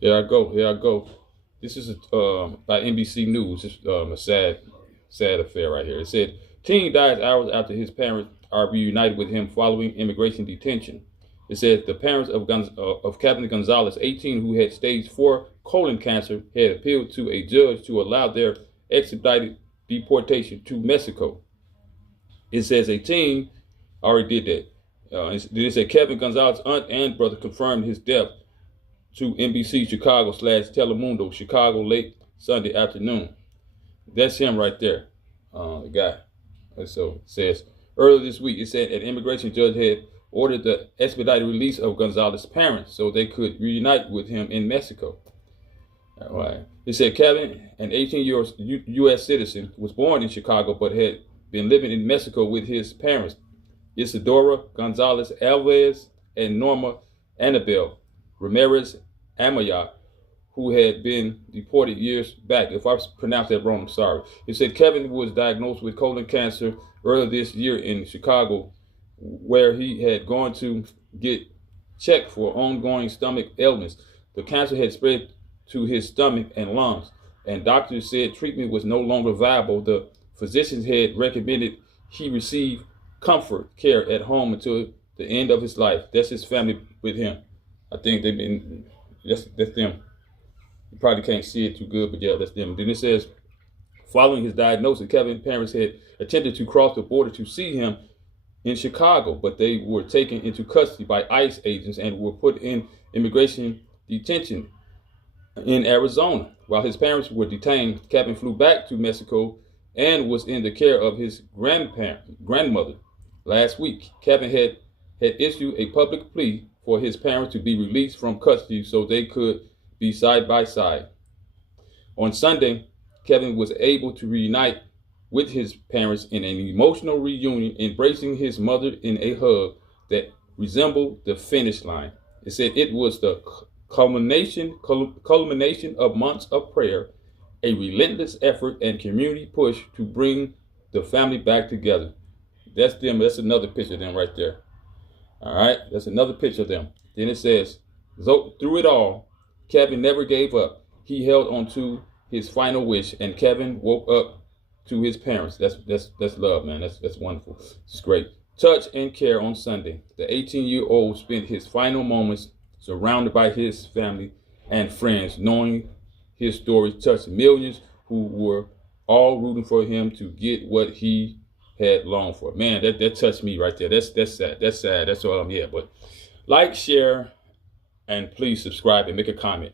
Here I go. Here I go. This is by NBC News. It's a sad affair right here. It said, teen dies hours after his parents are reunited with him following immigration detention. It said the parents of Captain Gonzalez, 18, who had stage 4 colon cancer, had appealed to a judge to allow their expedited deportation to Mexico. It says a teen already did that. It said Kevin Gonzalez's aunt and brother confirmed his death to NBC Chicago / Telemundo Chicago late Sunday afternoon. That's him right there, the guy. And so it says earlier this week, it said an immigration judge had ordered the expedited release of Gonzalez's parents so they could reunite with him in Mexico. All right. It said Kevin, an 18-year-old U.S. citizen, was born in Chicago but had been living in Mexico with his parents, Isadora Gonzalez Alvarez and Norma Annabelle Ramirez Amaya, who had been deported years back. If I pronounced that wrong, I'm sorry. It said Kevin was diagnosed with colon cancer earlier this year in Chicago, where he had gone to get checked for ongoing stomach ailments. The cancer had spread to his stomach and lungs, and doctors said treatment was no longer viable. The physicians had recommended he receive comfort care at home until the end of his life. That's his family with him. I think they've been, that's them. You probably can't see it too good, but yeah, that's them. Then it says, following his diagnosis, Kevin's parents had attempted to cross the border to see him in Chicago, but they were taken into custody by ICE agents and were put in immigration detention in Arizona. While his parents were detained, Kevin flew back to Mexico and was in the care of his grandmother. Last week, Kevin had issued a public plea for his parents to be released from custody so they could be side by side. On Sunday, Kevin was able to reunite with his parents in an emotional reunion, embracing his mother in a hug that resembled the finish line. It said it was the culmination of months of prayer, a relentless effort, and community push to bring the family back together. That's them. That's another picture of them right there. All right, that's another picture of them. Then it says, through it all, Kevin never gave up. He held on to his final wish, and Kevin woke up to his parents. That's love, man. That's wonderful. It's great. Touch and care on Sunday. The 18-year-old spent his final moments surrounded by his family and friends, knowing his story touched millions who were all rooting for him to get what he had longed for. Man, that touched me right there. That's sad. That's sad. That's all I'm here. But like, share, and please subscribe and make a comment.